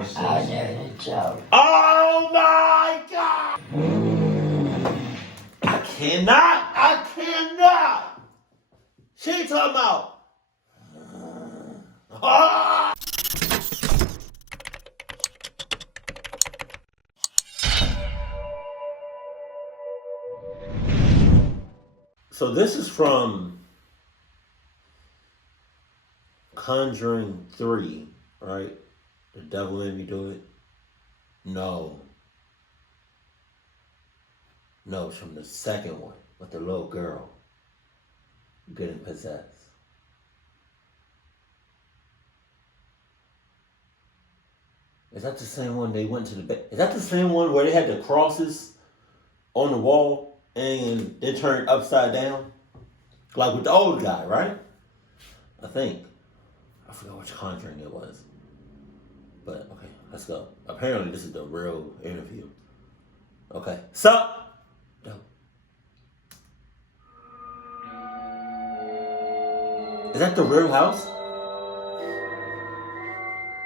voices. I know the joke. Oh my God! I cannot! She ain't talking about. Ah! So this is from Conjuring 3, right? The devil made me do it. No, it's from the second one with the little girl getting possessed. Is that the same one they went to the bed? Is that the same one where they had the crosses on the wall and they turned upside down? Like with the old guy, right? I think. I forgot which Conjuring it was. But, okay, let's go. Apparently, this is the real interview. Okay. Sup? No. Is that the real house?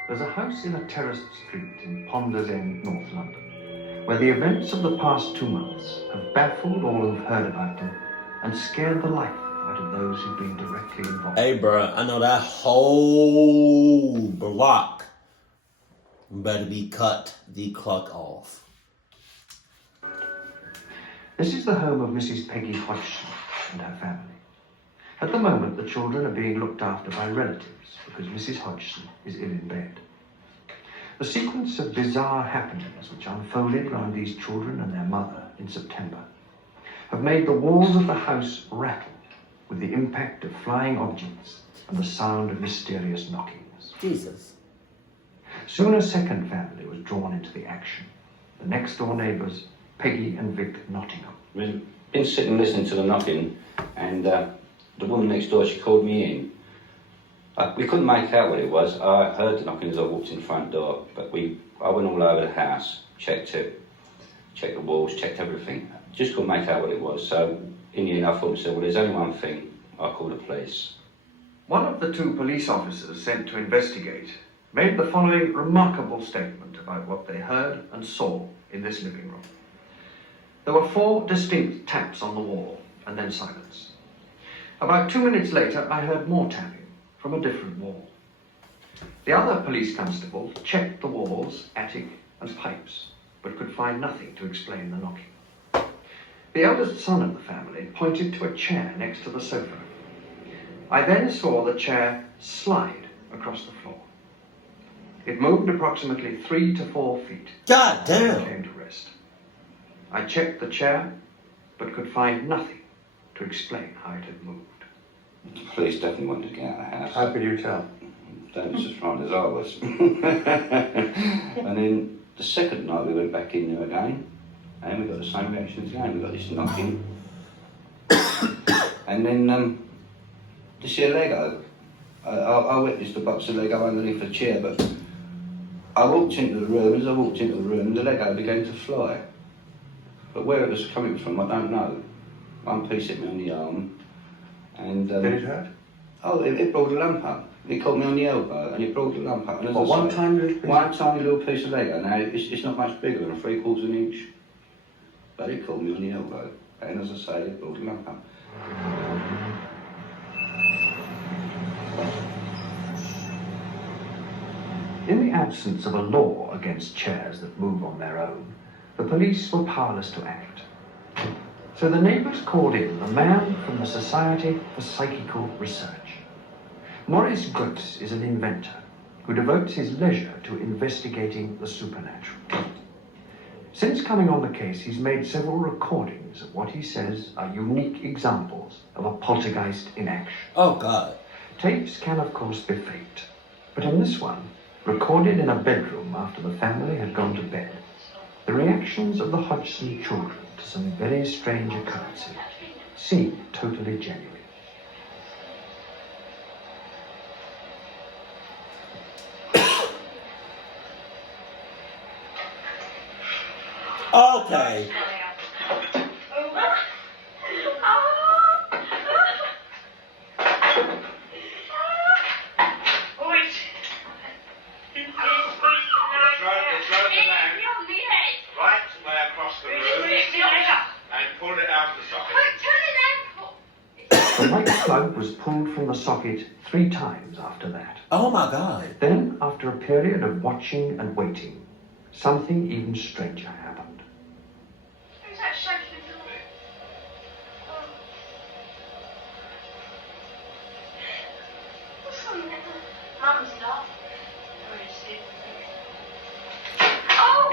There's a house in a terraced street in Ponders End, North London, where the events of the past 2 months have baffled all who've heard about them and scared the life out of those who've been directly involved. Hey, bruh, I know that whole block better be cut the clock off. This is the home of Mrs. Peggy Hodgson and her family. At the moment, the children are being looked after by relatives because Mrs. Hodgson is ill in bed. The sequence of bizarre happenings which unfolded around these children and their mother in September have made the walls of the house rattle with the impact of flying objects and the sound of mysterious knockings. Jesus. Soon a second family was drawn into the action. The next-door neighbours, Peggy and Vic Nottingham. We've been sitting listening to the knocking, and the woman next door, she called me in. We couldn't make out what it was. I heard the knocking as I walked in the front door, but I went all over the house, checked it, checked the walls, checked everything. Just couldn't make out what it was. So in the end, I thought to myself, well, there's only one thing. I'll call the police. One of the 2 police officers sent to investigate made the following remarkable statement about what they heard and saw in this living room. There were 4 distinct taps on the wall and then silence. About 2 minutes later, I heard more tapping from a different wall. The other police constable checked the walls, attic and pipes, but could find nothing to explain the knocking. The eldest son of the family pointed to a chair next to the sofa. I then saw the chair slide across the floor. It moved approximately 3 to 4 feet. God damn. And came to rest. I checked the chair, but could find nothing to explain how it had moved. The police definitely wanted to get out of the house. How could you tell? They was as frightened as I was. And then the second night we went back in there again, and we got the same reaction again. We got this knocking. And then to see a Lego. I witnessed the box of Lego underneath the chair, but I walked into the room. As I walked into the room, the Lego began to fly. But where it was coming from, I don't know. One piece hit me on the arm, and Did it hurt? Oh, it brought a lump up. It caught me on the elbow, and it brought a lump up. And as I One say, tiny little piece? One tiny little piece of Lego. Now, it's not much bigger than 3/4 inch, but it caught me on the elbow, and as I say, it brought a lump up. In the absence of a law against chairs that move on their own, the police were powerless to act. So the neighbours called in the man from the Society for Psychical Research. Maurice Gross is an inventor who devotes his leisure to investigating the supernatural. Since coming on the case, he's made several recordings of what he says are unique examples of a poltergeist in action. Oh, God. Tapes can, of course, be faked, but in this one, recorded in a bedroom after the family had gone to bed, the reactions of the Hodgson children to some very strange occurrences seem totally genuine. Okay. The white plug was pulled from the socket 3 times after that. Oh my God. Then, after a period of watching and waiting, something even stranger happened. Who's that shaking the door? Oh. What's on there? Mum's not. Where is she? Oh!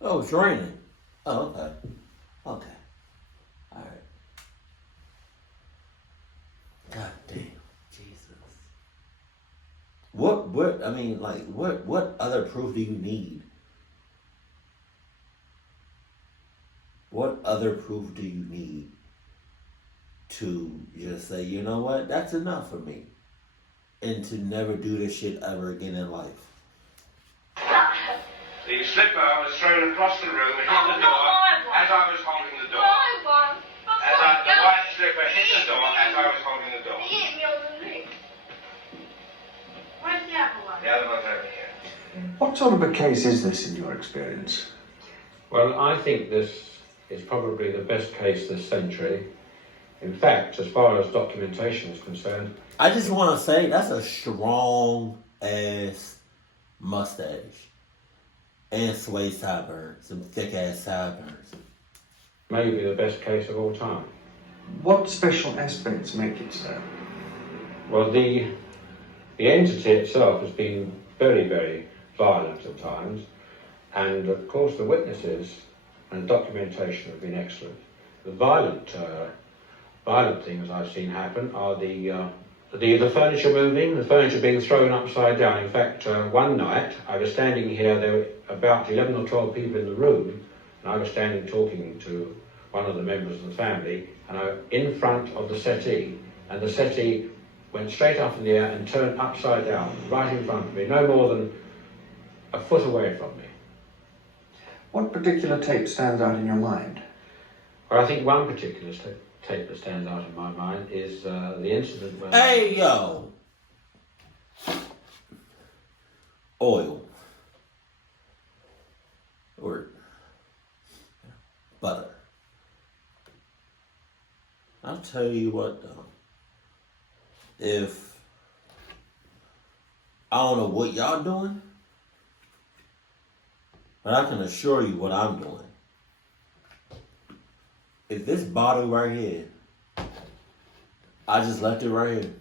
Oh, it's raining. Oh, okay. Okay. All right. God damn, Jesus. What? I mean, like, what other proof do you need? What other proof do you need to just say, you know what, that's enough for me, and to never do this shit ever again in life? The slipper was thrown across the room and hit the door as I was holding the door. The white slipper hit the door as I was holding the door. He hit me on the lip. Where's the other one? The other one's over here. What sort of a case is this in your experience? Well, I think this is probably the best case this century. In fact, as far as documentation is concerned, I just want to say that's a strong ass mustache and suede sideburns, some thick ass sideburns. maybe the best case of all time. What special aspects make it so? Well, the entity itself has been very, very violent at times, and of course the witnesses and documentation have been excellent. The violent things I've seen happen are the furniture moving, the furniture being thrown upside down. In fact, one night I was standing here, there were about 11 or 12 people in the room, and I was standing talking to one of the members of the family, and I in front of the settee, and the settee went straight up in the air and turned upside down, right in front of me, no more than a foot away from me. What particular tape stands out in your mind? Well, I think one particular tape that stands out in my mind is the incident where... Hey, yo! Oil. Or butter. I'll tell you what, though. If I don't know what y'all doing, but I can assure you what I'm doing. If this bottle right here, I just left it right here.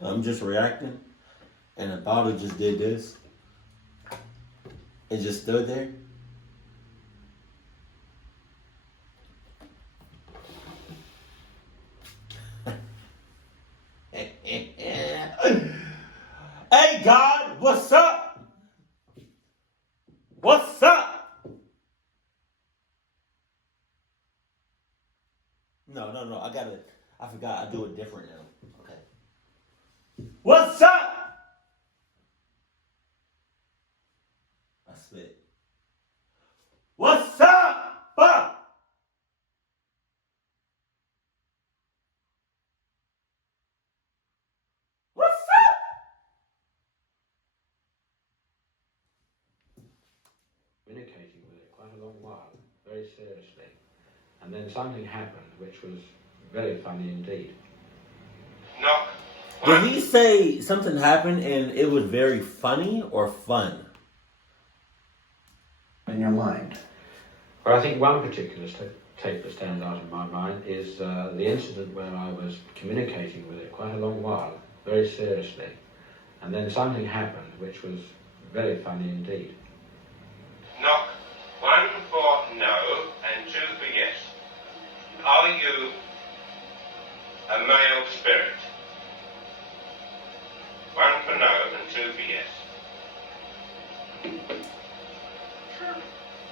I'm just reacting, and the bottle just did this, and just stood there. Hey God, what's up? What's up? No, I forgot I do it different now. Okay. What's up? I spit. What's up? What's up? Communicating with it quite a long while, very seriously. And then something happened which was very funny indeed. Knock. Did he say something happened and it was very funny or fun? In your mind? Well, I think one particular tape that stands out in my mind is the incident where I was communicating with it quite a long while, very seriously. And then something happened which was very funny indeed. Knock. 1 for no and 2 for yes. Are you a male spirit? 1 for no and 2 for yes.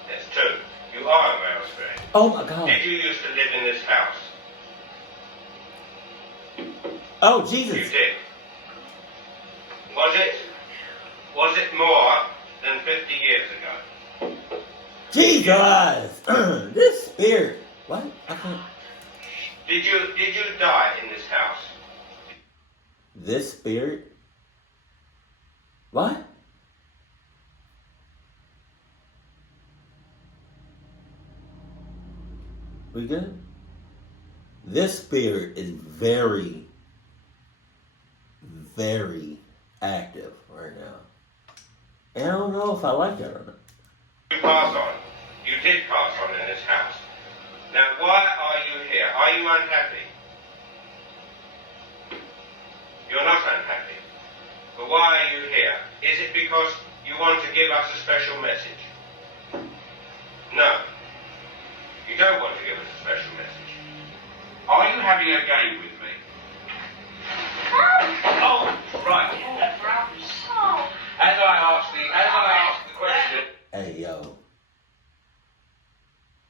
That's 2. You are a male spirit. Oh my God. Did you used to live in this house? Oh You Jesus. did. Was it more than 50 years ago? Jesus. This spirit. What? I can't. this spirit. What? We good? This spirit is very, very active right now. And I don't know if I like that or not. You pass on. You did pass on in this house. Now, why are you here? Are you unhappy? You're not unhappy. But why are you here? Is it because you want to give us a special message? No. You don't want to give us a special message. Are you having a game with me? Oh, right. As I asked the question. Hey, yo.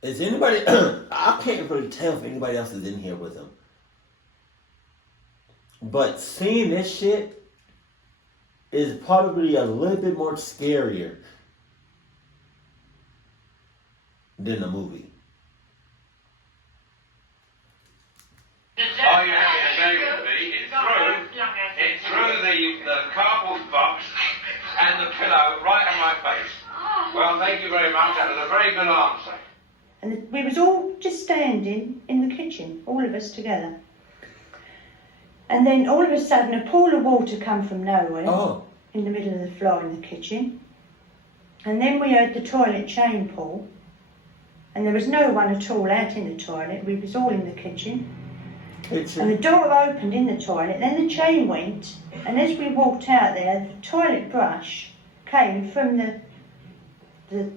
Is anybody... I can't really tell if anybody else is in here with him. But seeing this shit is probably a little bit more scarier than the movie. Are you having a game with me? It's through the cardboard box and the pillow right on my face. Well, thank you very much. That was a very good answer. And we was all just standing in the kitchen, all of us together. And then all of a sudden a pool of water come from nowhere in the middle of the floor in the kitchen. And then we heard the toilet chain pull. And there was no one at all out in the toilet. We was all in the kitchen. And the door opened in the toilet, then the chain went, and as we walked out there, the toilet brush came from the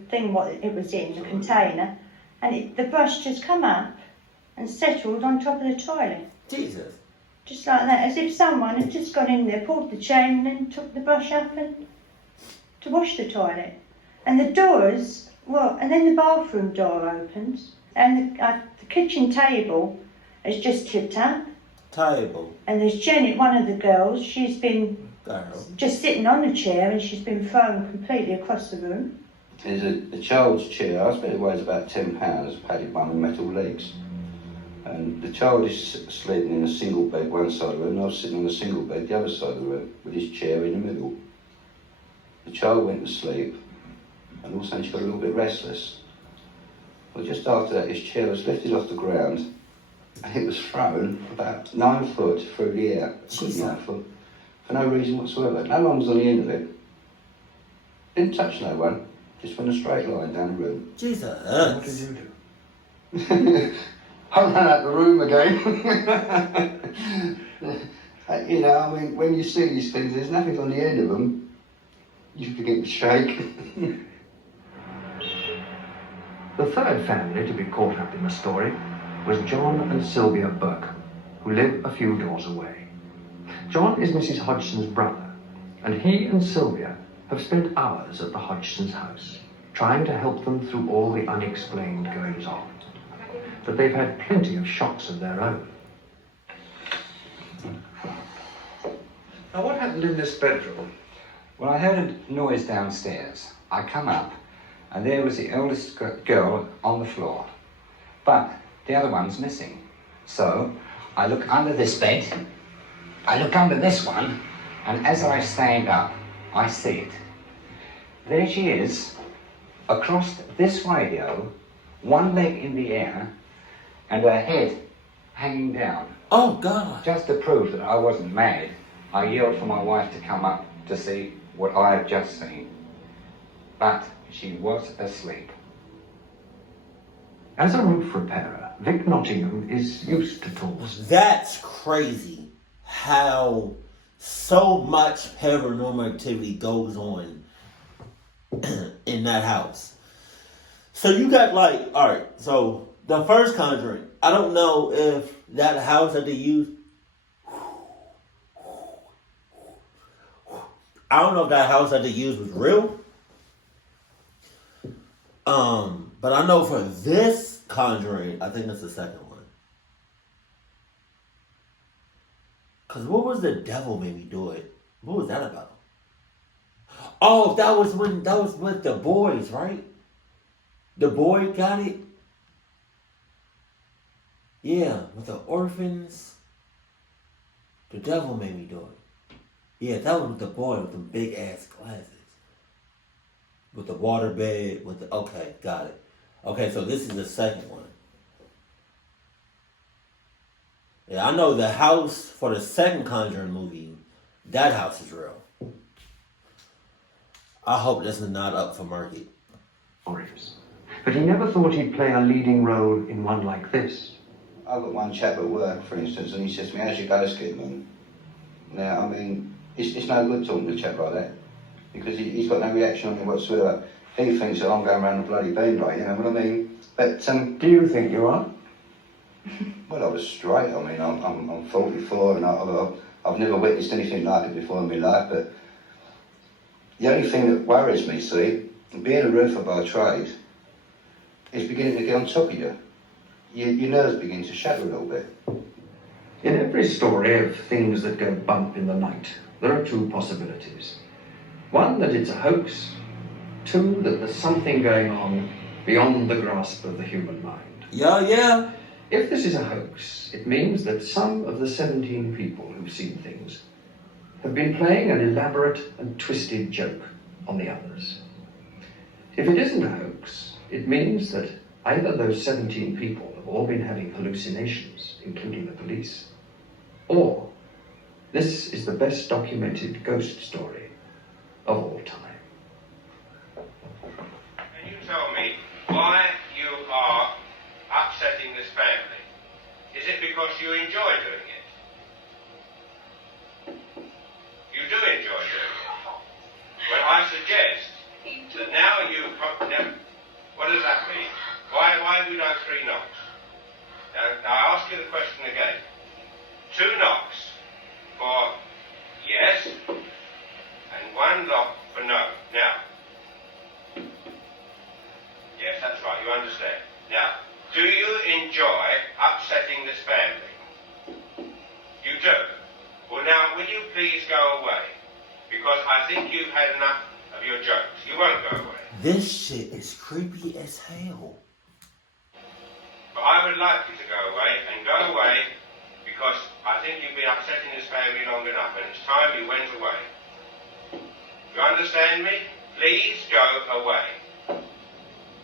thing what it was in, the container, and the brush just come up and settled on top of the toilet. Jesus. Just like that, as if someone had just gone in there, pulled the chain and then took the brush up and to wash the toilet. And the doors, and then the bathroom door opened, and the kitchen table has just tipped up. Table. And there's Janet, one of the girls, she's been just sitting on the chair and she's been thrown completely across the room. There's a child's chair, I suppose it weighs about £10, padded one with metal legs. And the child is sleeping in a single bed one side of the room, and I was sitting on a single bed the other side of the room with his chair in the middle. The child went to sleep and all of a sudden she got a little bit restless. Well, just after that his chair was lifted off the ground and it was thrown about 9 foot through the air, a good 9 foot, for no reason whatsoever. No one was on the end of it. Didn't touch no one, just went a straight line down the room. Jesus. What did you do? I ran out the room again. You know, I mean, when you see these things, there's nothing on the end of them. You begin to shake. The third family to be caught up in the story was John and Sylvia Burke, who live a few doors away. John is Mrs. Hodgson's brother, and he and Sylvia have spent hours at the Hodgson's house, trying to help them through all the unexplained goings-on. But they've had plenty of shocks of their own. Now, what happened in this bedroom? Well, I heard a noise downstairs. I come up, and there was the eldest girl on the floor. But the other one's missing. So I look under this bed, I look under this one, and as I stand up, I see it. There she is, across this radio, one leg in the air, and her head hanging down. Oh, God. Just to prove that I wasn't mad, I yelled for my wife to come up to see what I had just seen. But she was asleep. As a roof repairer, Vic Nottingham is used to tools. That's crazy how so much paranormal activity goes on in that house. So you got alright, so the first Conjuring, I don't know if that house that they used, I don't know if that house that they used was real. But I know for this Conjuring, I think it's the second one. Cause what was the devil made me do it? What was that about? Oh, that was with the boys, right? The boy got it. Yeah, with the orphans. The devil made me do it. Yeah, that was with the boy with the big ass glasses. With the water bed, with the, okay, got it. Okay, so this is the second one. Yeah, I know the house for the second Conjuring movie, that house is real. I hope this is not up for market. But he never thought he'd play a leading role in one like this. I've got one chap at work, for instance, and he says to me, how's your ghost getting on? Now, I mean, it's no good talking to a chap like that, because he's got no reaction on me whatsoever. He thinks that I'm going around the bloody bend, like, you know what I mean? But, Do you think you are? well, I was straight. I mean, I'm 44 and I've never witnessed anything like it before in my life, but the only thing that worries me, see, being a roofer by trade, is beginning to get on top of you. Your nerves begin to shatter a little bit. In every story of things that go bump in the night, there are two possibilities. One, that it's a hoax. Two, that there's something going on beyond the grasp of the human mind. Yeah. If this is a hoax, it means that some of the 17 people who've seen things have been playing an elaborate and twisted joke on the others. If it isn't a hoax, it means that either those 17 people have all been having hallucinations, including the police, or this is the best documented ghost story of all time. Can you tell me why you are upsetting this family? Is it because you enjoy doing it? You do enjoy doing it. Well, I suggest that now what does that mean? Why have you done 3 knocks? Now I ask you the question again. 2 knocks for yes, and 1 knock for no. Now, yes, that's right, you understand. Now, do you enjoy upsetting this family? You do? Well now, will you please go away? Because I think you've had enough of your jokes. You won't go away. This shit is creepy as hell. But I would like you to go away, because I think you've been upsetting this family long enough, and it's time you went away. You understand me? Please go away.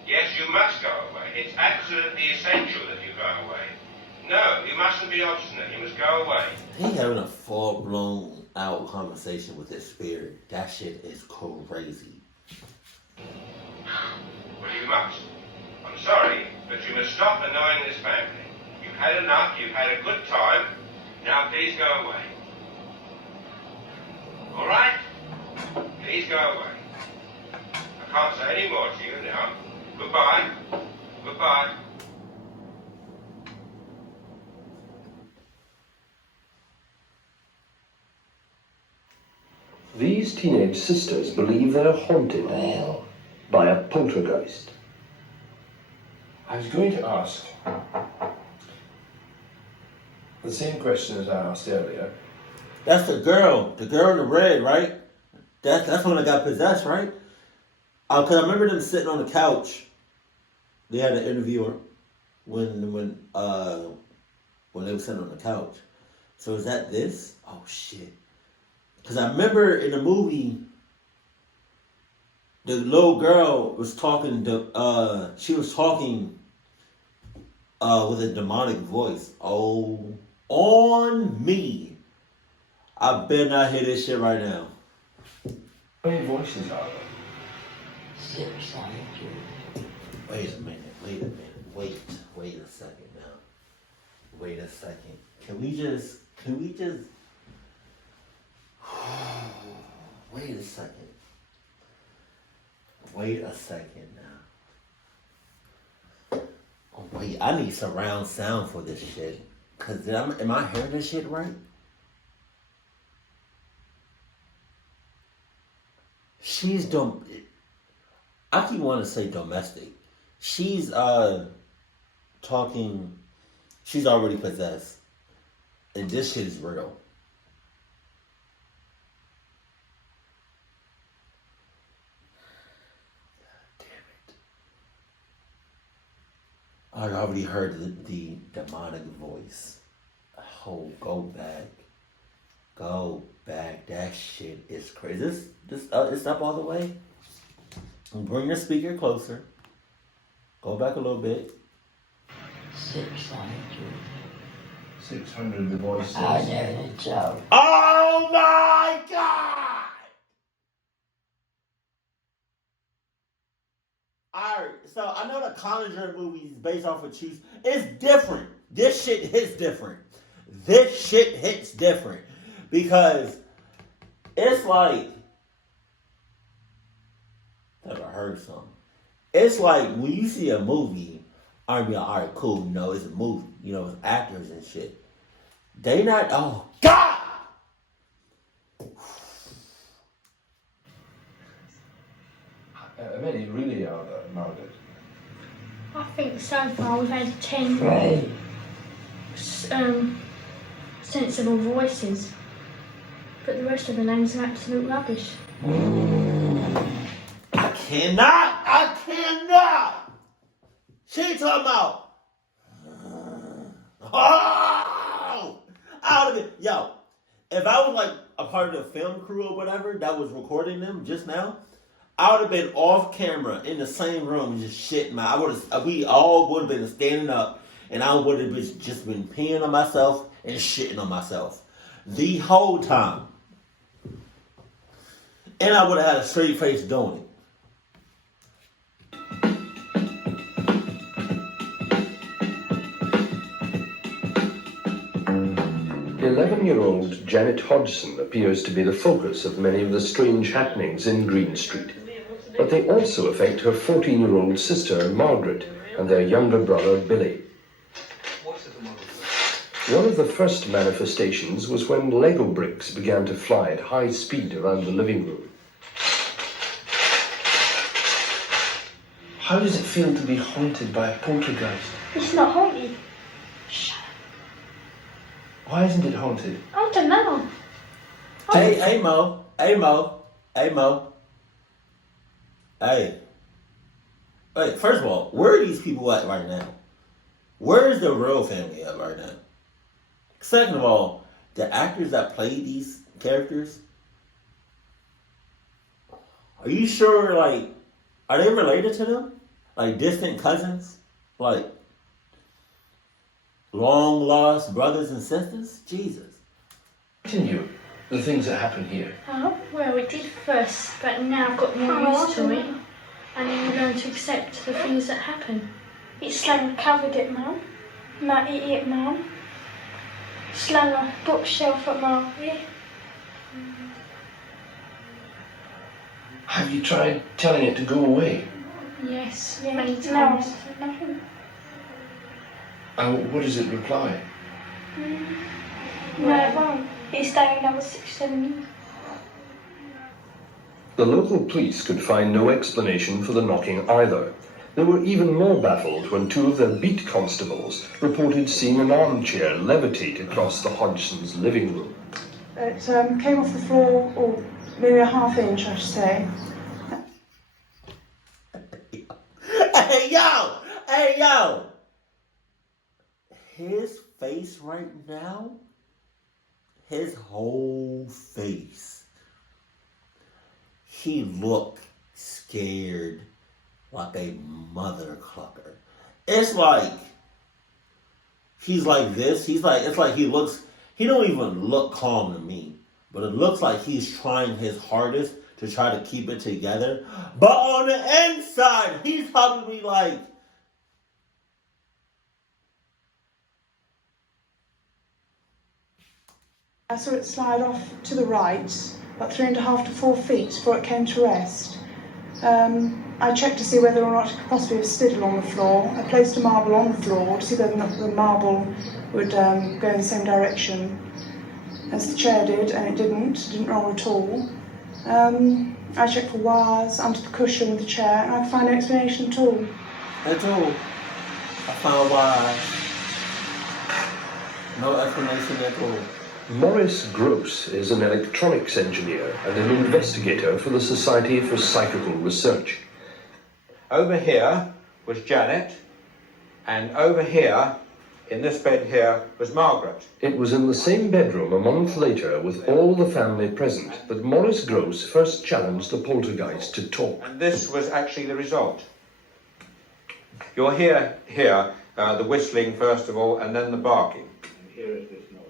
Yes, you must go away. It's absolutely essential that you go away. No, you mustn't be obstinate. You must go away. He having a full-blown out conversation with his spirit. That shit is crazy. Well, you must. I'm sorry, but you must stop annoying this family. You've had enough. You've had a good time. Now, please go away. All right? Please go away. I can't say any more to you now. Goodbye. Goodbye. These teenage sisters believe they're haunted by a poltergeist. I was going to ask the same question as I asked earlier. That's the girl in the red, right? That's when I got possessed, right? Cause I remember them sitting on the couch. They had an interviewer when they were sitting on the couch. So is that this? Oh shit! Cause I remember in the movie, the little girl was talking to. She was talking with a demonic voice. Oh, on me! I better not hear this shit right now. How many voices are there? Wait a minute. Wait a second now. Wait a second. Can we just wait a second. Wait a second now. Oh wait, I need surround sound for this shit. Cause am I hearing this shit right? She's dumb. I keep wanting to say domestic. She's talking. She's already possessed, and this shit is real. I already heard the demonic voice. Oh, go back. Go back. That shit is crazy. It's up all the way. Bring your speaker closer. Go back a little bit. 600. 600 the voices. I know the joke. Oh my God! Alright, so I know the Conjuring movie is based off of Chiefs. It's different. This shit hits different. This shit hits different. Because it's like, I've never heard something. It's like when you see a movie, I mean, alright, cool, you know, it's a movie. You know, it's actors and shit. They not, oh God! How many really are there, Margaret? I think so far we've had 10 Right. sensible voices. But the rest of the names are absolute rubbish. I cannot! She talking about, oh! Out of it. Yo, if I was like a part of the film crew or whatever that was recording them just now, I would have been off camera in the same room just shitting we all would have been standing up and I would have just been peeing on myself and shitting on myself the whole time. And I would have had a straight face doing it. 11-year-old Janet Hodgson appears to be the focus of many of the strange happenings in Green Street. But they also affect her 14-year-old sister, Margaret, and their younger brother, Billy. One of the first manifestations was when Lego bricks began to fly at high speed around the living room. How does it feel to be haunted by a poltergeist? It's not haunted. Shut up. Why isn't it haunted? I don't know. Hey Mo. Hey. Wait, first of all, where are these people at right now? Where is the real family at right now? Second of all, the actors that play these characters, are you sure, like, are they related to them? Like distant cousins? Like long lost brothers and sisters? Jesus. Continue the things that happen here. Oh, well, it did first, but now I've got more used to it. And I'm going to accept the things that happen. It's slung covered at Mum. Might eat it, Mum. Slung a bookshelf at Margaret. Have you tried telling it to go away? Yes, many times. Nothing. And what does it reply? No, it won't. It's staying another 6-7 years. The local police could find no explanation for the knocking either. They were even more baffled when two of their beat constables reported seeing an armchair levitate across the Hodgsons' living room. It came off the floor, or maybe a ½ inch, I should say. Hey yo! His face right now, his whole face, he looked scared like a mother clucker. It's like, he's like this, it's like he don't even look calm to me, but it looks like he's trying his hardest to try to keep it together. But on the inside, he's probably like, I saw it slide off to the right, about 3.5 to 4 feet before it came to rest. I checked to see whether or not it could possibly have slid along the floor. I placed a marble on the floor to see whether or not the marble would go in the same direction as the chair did, and it didn't roll at all. I checked for wires under the cushion of the chair, and I could find no explanation at all. At all. I found wires. No explanation at all. Maurice Gross is an electronics engineer and an investigator for the Society for Psychical Research. Over here was Janet, and over here in this bed here was Margaret. It was in the same bedroom a month later, with all the family present, that Maurice Gross first challenged the poltergeist to talk. And this was actually the result. You'll hear here the whistling first of all, and then the barking. And here is this noise.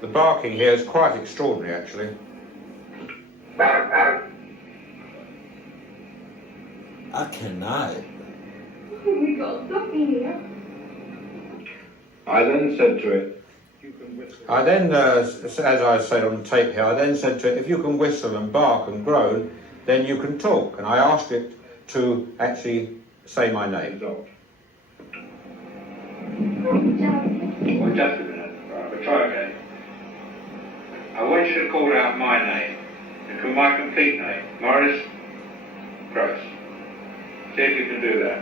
The barking here is quite extraordinary, actually. I cannot. We got nothing here. I then said to it, as I said on the tape here, I then said to it, if you can whistle and bark and groan, then you can talk. And I asked it to actually say my name. Well, just a minute. Right, we'll try again. I want you to call out my name, and my complete name, Maurice Gross. See if you can do that.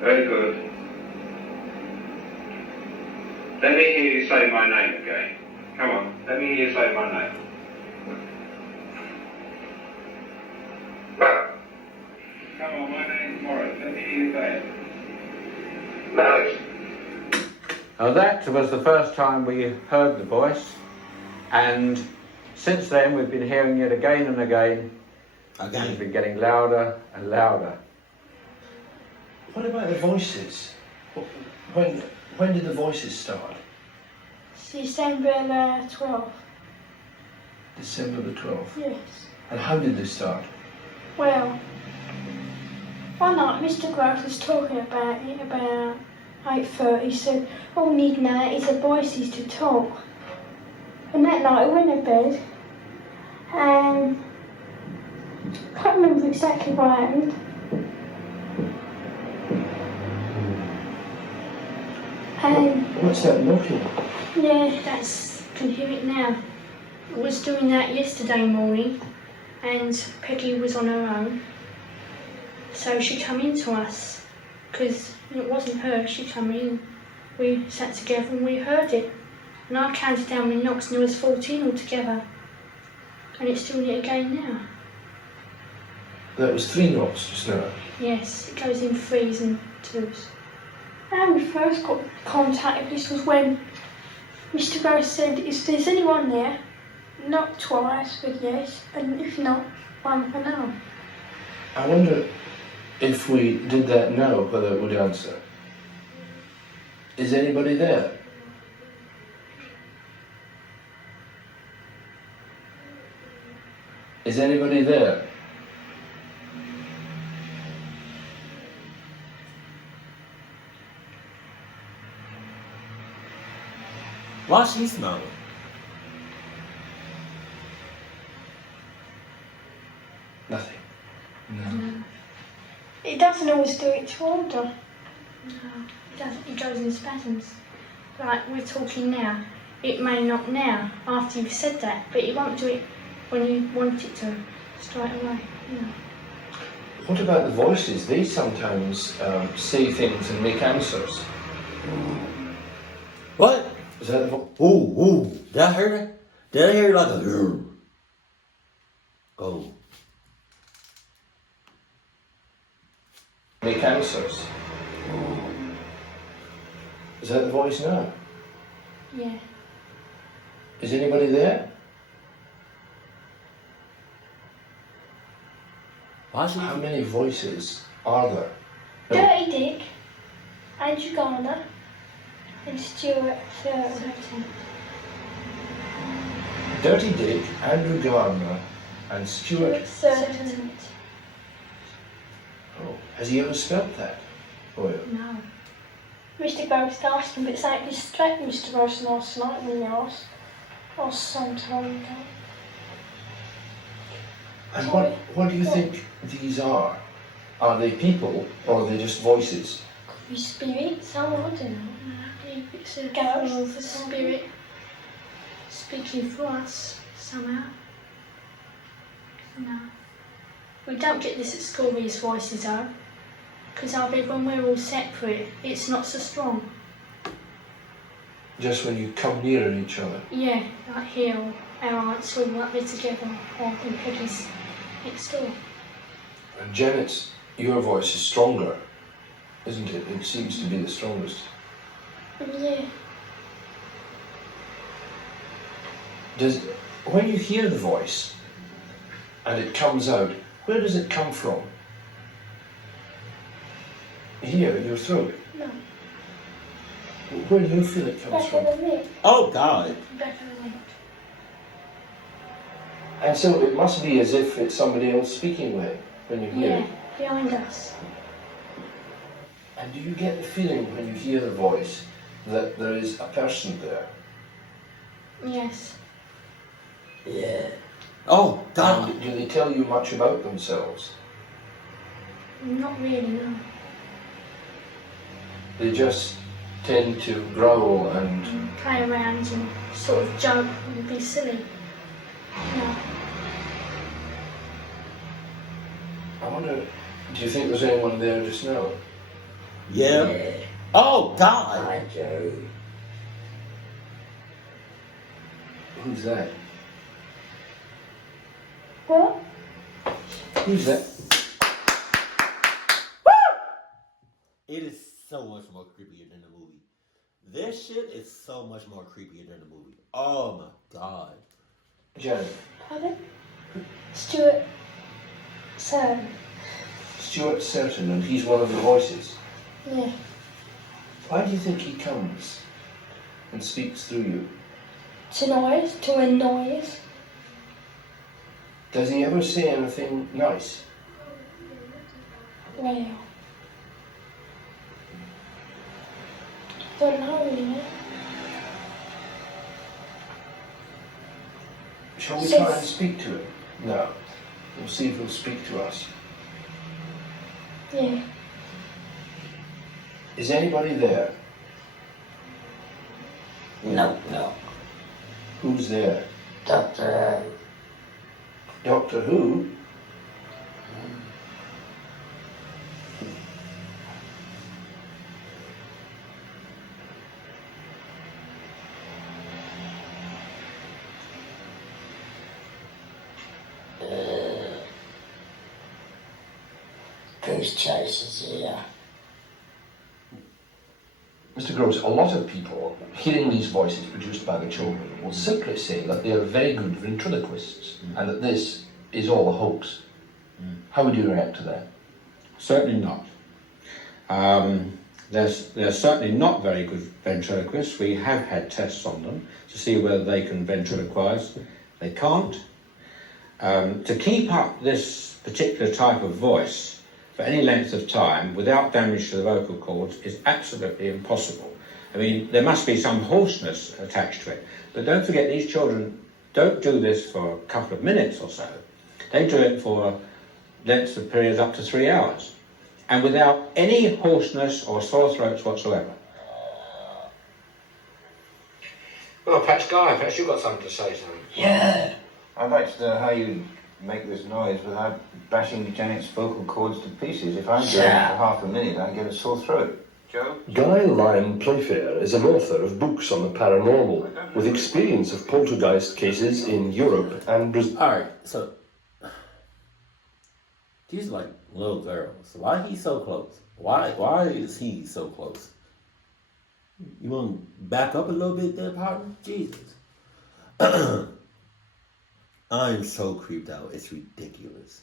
Very good. Let me hear you say my name again. Come on, let me hear you say my name. Come on, my name's Morris. Let me hear you say it. Morris. Now that was the first time we heard the voice, and since then we've been hearing it again and again. And it's been getting louder and louder. What about the voices? When did the voices start? December 12th. December the 12th? Yes. And how did they start? Well, one night Mr. Gross was talking about it about 8:30. He said, all we need now is the voices to talk. And that night I went to bed and I can't remember exactly what happened. And what's that knocking? yeah, I can hear it now. I was doing that yesterday morning and Peggy was on her own. So she came in to us because it wasn't her, she came in. We sat together and we heard it. And I counted down my knocks and there was 14 altogether. And it's doing it again now. That was 3 knocks just now. Yes, it goes in 3s and 2s. And we first got contacted, this was when Mr. Gross said, if there's anyone there, knock twice with yes, and if not, 1 for no. I wonder if we did that now, whether it would answer. Is anybody there? Is anybody there? Why's she smiling? Nothing. No. It doesn't always do it to order. No, it doesn't. It goes in spasms. Like we're talking now. It may not now, after you've said that, but it won't do it when you want it to, straight away. No. What about the voices? They sometimes say things and make answers. What? Is that the Ooh. Did I hear that? Did I hear like a oh. make answers? Is that the voice now? Yeah. Is anybody there? How many voices are there? Dirty Dick, Andrew Garner, and Stuart Thurton. Dirty Dick, Andrew Gardner, and Stuart. Thurton. Oh, has he ever spelt that? Oh, yeah. No. Mr. Gross asked him, but it's like distracted Mr. Gross last night when he asked. Or some time ago. And what do you think these are? Are they people or are they just voices? Could be spirits, I don't know. I believe it's a form of a spirit speaking for us somehow. No. We don't get this at school, these voices are. Because I believe when we're all separate, it's not so strong. Just when you come nearer each other? Yeah, like here, or our aunts all up there together, or in Peggy's next door. And Janet's, your voice is stronger, isn't it? It seems to be the strongest. Yeah. When you hear the voice and it comes out, where does it come from? Here, your throat? No. Where do you feel it comes from? Back of the neck. Oh, God. Back of the neck. And so it must be as if it's somebody else speaking there when you hear it. Yeah, behind us. And do you get the feeling when you hear the voice that there is a person there? Yes. Yeah. Oh, God. And do they tell you much about themselves? Not really, no. They just tend to growl and... Play around and sort of joke and be silly. No. I wonder, do you think there's anyone there just now? Yeah. Oh, God. Hi, Joe. Who's that? What? Who's that? It is so much more creepier than the movie. This shit is so much more creepier than the movie. Oh, my God. Janet. Pardon? Stuart. Sam. Stuart Certain, and he's one of the voices. Yeah. Why do you think he comes and speaks through you? To annoy us. Does he ever say anything nice? Well. Don't know, really. Shall we try and speak to him? No. We'll see if he'll speak to us. Yeah. Is anybody there? No. Who's there? Doctor Doctor Who? Goose chasers here. Mr. Gross, a lot of people, hearing these voices produced by the children, will simply say that they are very good ventriloquists and that this is all a hoax. How would you react to that? Certainly not. They're certainly not very good ventriloquists. We have had tests on them to see whether they can ventriloquize. They can't. To keep up this particular type of voice for any length of time without damage to the vocal cords is absolutely impossible. I mean, there must be some hoarseness attached to it. But don't forget, these children don't do this for a couple of minutes or so. They do it for lengths of periods up to 3 hours, and without any hoarseness or sore throats whatsoever. Well, perhaps Guy, perhaps you've got something to say, son. Yeah. I'd like to know how you make this noise without bashing Janet's vocal cords to pieces. If I'm doing it for half a minute, I get a sore throat. Joe? Guy Lyon Playfair is an author of books on the paranormal, with experience of poltergeist cases in Europe and Brazil. Alright, so these are like little girls. Why he so close? Why is he so close? You want to back up a little bit there, partner? Jesus. I'm so creeped out. It's ridiculous.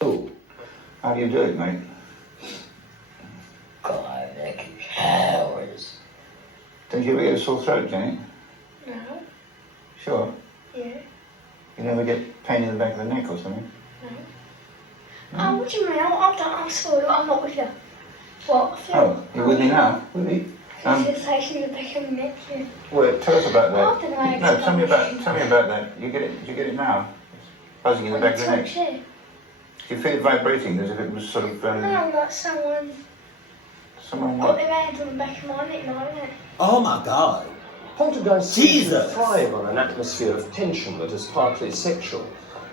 Oh, how do you do it, mate? God, they're cowards. Don't you ever get a sore throat, Janet? No. Sure. Yeah. You never get pain in the back of the neck or something? No. Oh, what do you mean? I'm sorry, I'm not with you. What? Oh, you're with me now? With me? Sensation in the back of the neck, yeah. Well, tell us about that. I don't know. No, tell me about that. You get it now? Buzzing in the On back the of the top neck. chair. Do you feel it vibrating as if it was sort of... No, like someone Someone got what? their hand on the back of my neck like that. Oh my God. Poltergeists seem to Jesus. thrive on an atmosphere of tension that is partly sexual.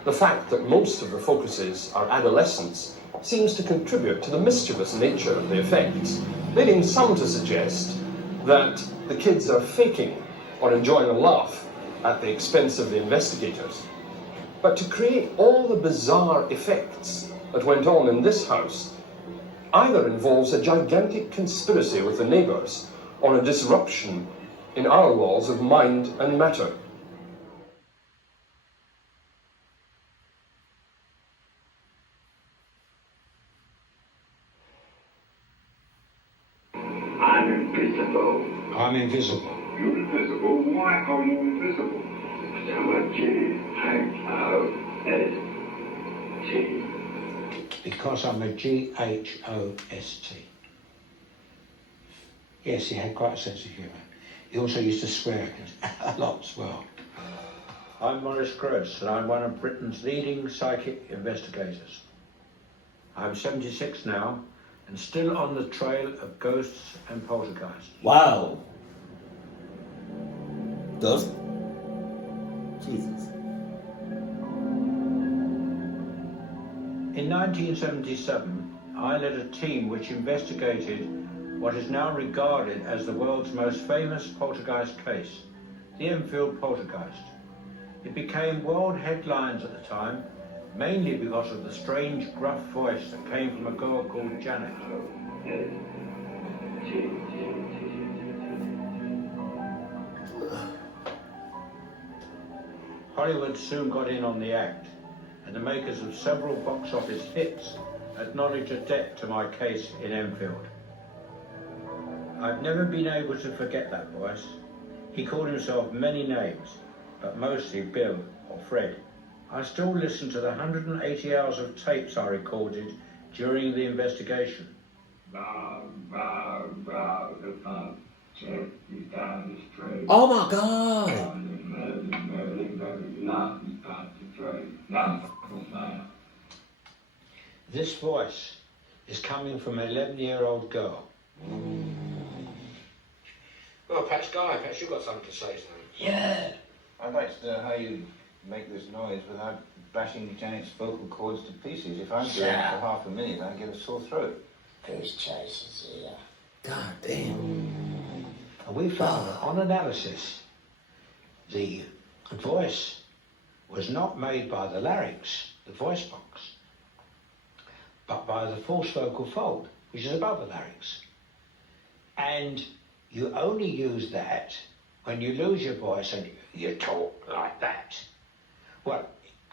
The fact that most of the focuses are adolescents seems to contribute to the mischievous nature of the effects, leading some to suggest that the kids are faking or enjoying a laugh at the expense of the investigators. But to create all the bizarre effects that went on in this house either involves a gigantic conspiracy with the neighbours or a disruption in our laws of mind and matter. I'm invisible. I'm invisible. You're invisible? Why are you invisible? G-H-O-S-T. Because I'm a G-H-O-S-T. Yes, he had quite a sense of humour. He also used to swear a lot as well. I'm Maurice Gross, and I'm one of Britain's leading psychic investigators. I'm 76 now, and still on the trail of ghosts and poltergeists. Wow. Ghost? Jesus. In 1977, I led a team which investigated what is now regarded as the world's most famous poltergeist case, the Enfield Poltergeist. It became world headlines at the time, mainly because of the strange, gruff voice that came from a girl called Janet. Hollywood soon got in on the act, and the makers of several box office hits acknowledged a debt to my case in Enfield. I've never been able to forget that voice. He called himself many names, but mostly Bill or Fred. I still listen to the 180 hours of tapes I recorded during the investigation. Oh my God. This voice is coming from an 11-year-old girl. Well, perhaps you've got something to say, son. Yeah. I'd like to know how you make this noise without bashing Janet's vocal cords to pieces. If I'm doing it for half a minute, I get a sore throat. Goose chases here. God damn. And we found that on analysis, the voice was not made by the larynx, the voice box, but by the false vocal fold, which is above the larynx. And you only use that when you lose your voice and you talk like that. Well,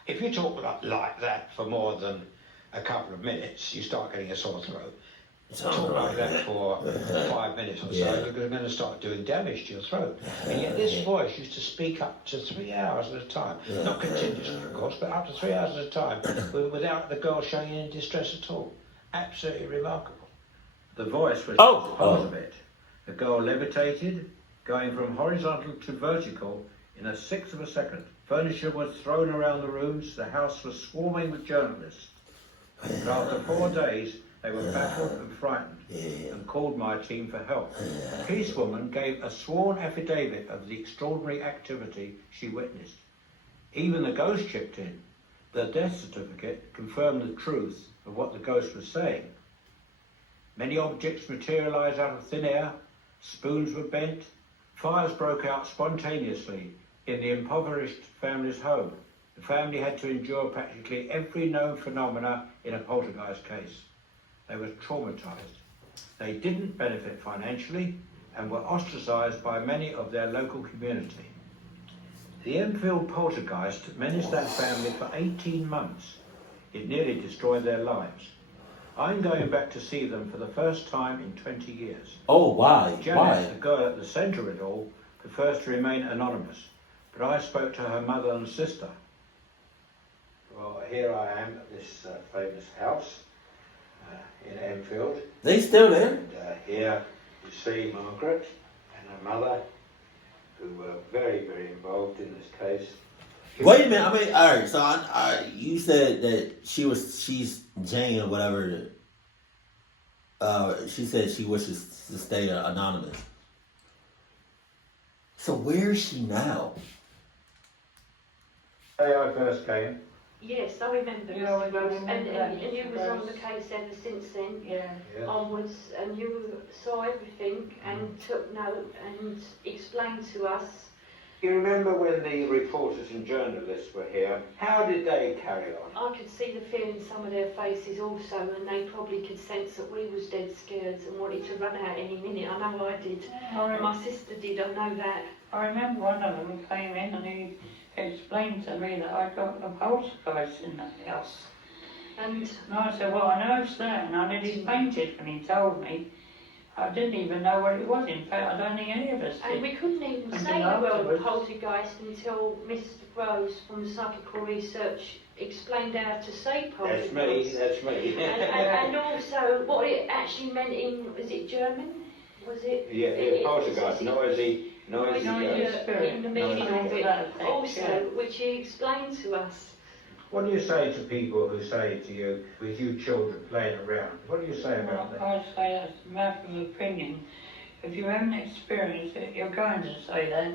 if you talk like that for more than a couple of minutes, you start getting a sore throat. Talk like that for 5 minutes or so, you're going to start doing damage to your throat. And yet this voice used to speak up to 3 hours at a time. Not continuously, of course, but up to 3 hours at a time, without the girl showing any distress at all. Absolutely remarkable. The voice was part of it. The girl levitated, going from horizontal to vertical in a sixth of a second. Furniture was thrown around the rooms. The house was swarming with journalists. But after 4 days, they were baffled and frightened and called my team for help. The policewoman gave a sworn affidavit of the extraordinary activity she witnessed. Even the ghost chipped in. The death certificate confirmed the truth of what the ghost was saying. Many objects materialised out of thin air, spoons were bent, fires broke out spontaneously in the impoverished family's home. The family had to endure practically every known phenomena in a poltergeist case. They were traumatised. They didn't benefit financially and were ostracised by many of their local community. The Enfield Poltergeist menaced that family for 18 months. It nearly destroyed their lives. I'm going back to see them for the first time in 20 years. Oh, why? Janet, Why? the girl at the centre of it all, prefers to remain anonymous, but I spoke to her mother and sister. Well, here I am at this famous house in Enfield. They still there? And here you see Margaret and her mother, who were very, very involved in this case. Wait a minute. I mean, all right. So you said that she's Jane or whatever. She said she wishes to stay anonymous. So where is she now? The day I first came. Yes, I remember. Yeah, I Mr. Rose. remember And that, you Mr. was on Rose. the case ever since then. Yeah. Onwards, and you saw everything and took note and explained to us. You remember when the reporters and journalists were here? How did they carry on? I could see the fear in some of their faces also, and they probably could sense that we was dead scared and wanted to run out any minute. I know I did. My sister did, I know that. I remember one of them came in and he explained to me that I got a poltergeist in that house. And I said, well, I know it's there, and I nearly fainted when he told me. I didn't even know what it was. In fact, I don't think any of us did. And we couldn't even say the word poltergeist until Mr. Rose from Psychical Research explained how to say poltergeist. That's me. and also what it actually meant was it German? Was it? Yeah, poltergeist, noisy in the meaning of it. Also, which he explained to us. What do you say to people who say to you, with you children playing around? What do you say about that? I say that's a matter of opinion. If you haven't experienced it, you're going to say that.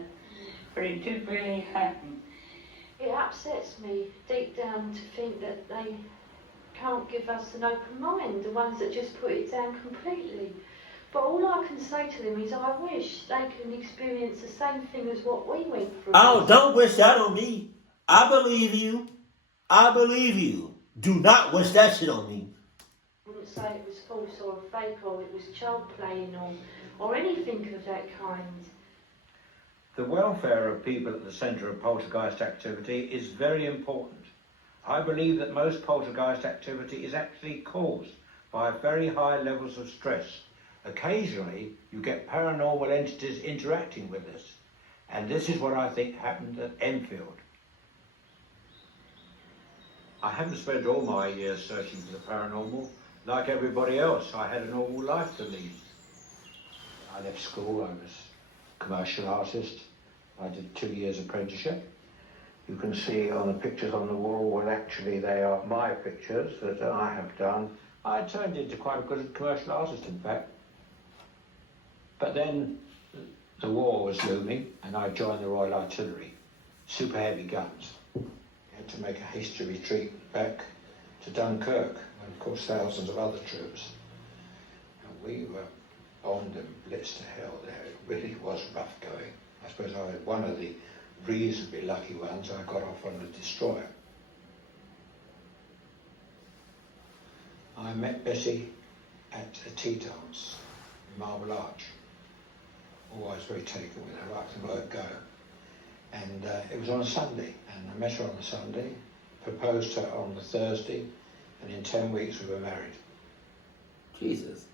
But it did really happen. It upsets me deep down to think that they can't give us an open mind, the ones that just put it down completely. But all I can say to them is I wish they can experience the same thing as what we went through. Oh, don't wish that on me. I believe you. I believe you. Do not wish that shit on me. I wouldn't say it was false or fake or it was child playing or anything of that kind. The welfare of people at the centre of poltergeist activity is very important. I believe that most poltergeist activity is actually caused by very high levels of stress. Occasionally, you get paranormal entities interacting with us. And this is what I think happened at Enfield. I haven't spent all my years searching for the paranormal. Like everybody else, I had a normal life to lead. I left school, I was a commercial artist. I did 2 years apprenticeship. You can see on the pictures on the wall, well actually they are my pictures that I have done. I turned into quite a good commercial artist in fact. But then the war was looming and I joined the Royal Artillery, super heavy guns. Had to make a hasty retreat back to Dunkirk, and of course thousands of other troops. And we were bombed and blitzed to hell there. It really was rough going. I suppose I was one of the reasonably lucky ones. I got off on a destroyer. I met Bessie at a tea dance in Marble Arch. Always very taken with her, right from the word go. And it was on a Sunday, and I met her on the Sunday, proposed to her on the Thursday, and in 10 weeks we were married. Jesus.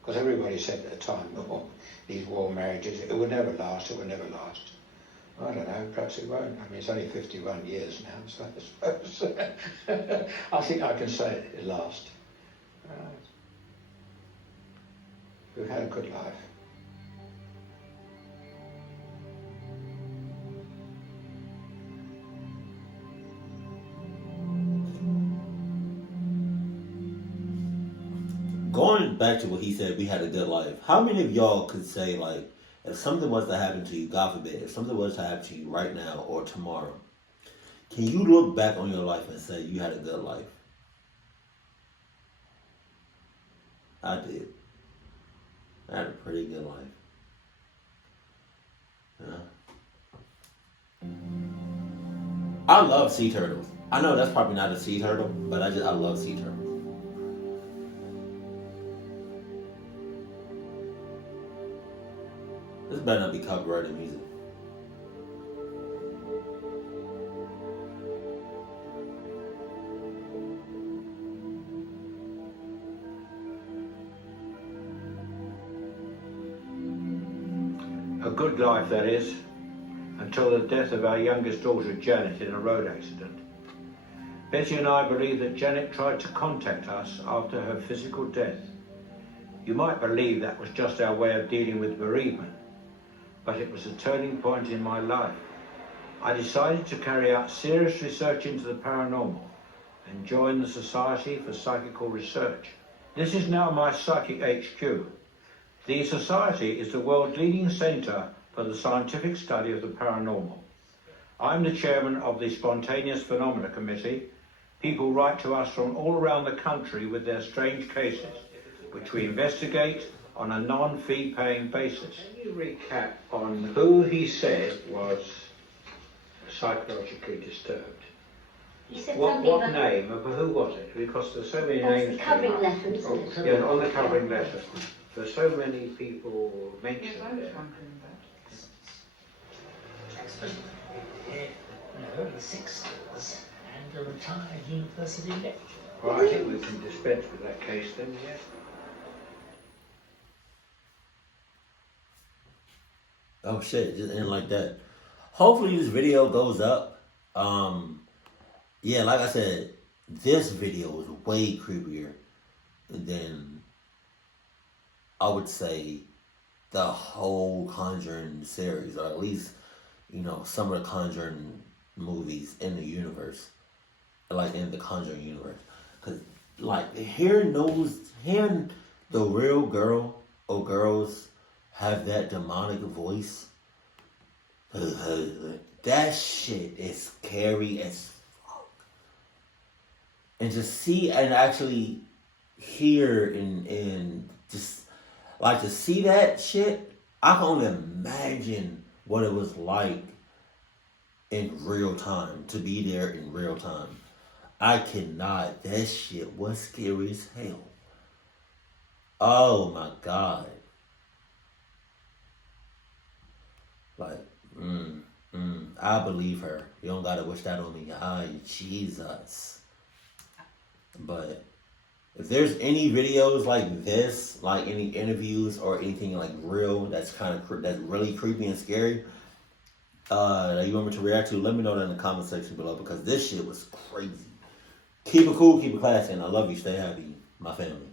Because everybody said at the time, oh, these war marriages, it would never last, it would never last. I don't know, perhaps it won't. I mean, it's only 51 years now, so I suppose I think I can say it lasts. We've had a good life. Going back to what he said, we had a good life. How many of y'all could say, like, if something was to happen to you, God forbid, if something was to happen to you right now or tomorrow, can you look back on your life and say you had a good life? I did. I had a pretty good life. Yeah. I love sea turtles. I know that's probably not a sea turtle, but I love sea turtles. This better not be copyrighted music. A good life, that is, until the death of our youngest daughter, Janet, in a road accident. Betty and I believe that Janet tried to contact us after her physical death. You might believe that was just our way of dealing with bereavement, but it was a turning point in my life. I decided to carry out serious research into the paranormal and join the Society for Psychical Research. This is now my psychic HQ. The Society is the world's leading centre for the scientific study of the paranormal. I'm the chairman of the Spontaneous Phenomena Committee. People write to us from all around the country with their strange cases, which we investigate on a non-fee paying basis. Can you recap on who he said was psychologically disturbed? He said What something name, of who was it? Because there's so many That's names. the covering letter, isn't it? Yeah, on the covering letter. There's so many people mentioned there. No, the 60s, and a retired university lecturer. Well, I think we can dispense with that case then, yes. Oh shit, just end like that. Hopefully this video goes up. Yeah, like I said, this video is way creepier than I would say the whole Conjuring series, or at least, you know, some of the Conjuring movies in the universe, like in the Conjuring universe. Cause like hearing the real girl or girls have that demonic voice, that shit is scary as fuck. And just see and actually hear and just like to see that shit, I can only imagine what it was like in real time, to be there in real time. I cannot. That shit was scary as hell. Oh my God. Like, I believe her. You don't gotta wish that on me. Ay, Jesus. But if there's any videos like this, like any interviews or anything like real that's that's really creepy and scary, that you want me to react to, let me know that in the comment section below, because this shit was crazy. Keep it cool, keep it classy, and I love you. Stay happy, my family.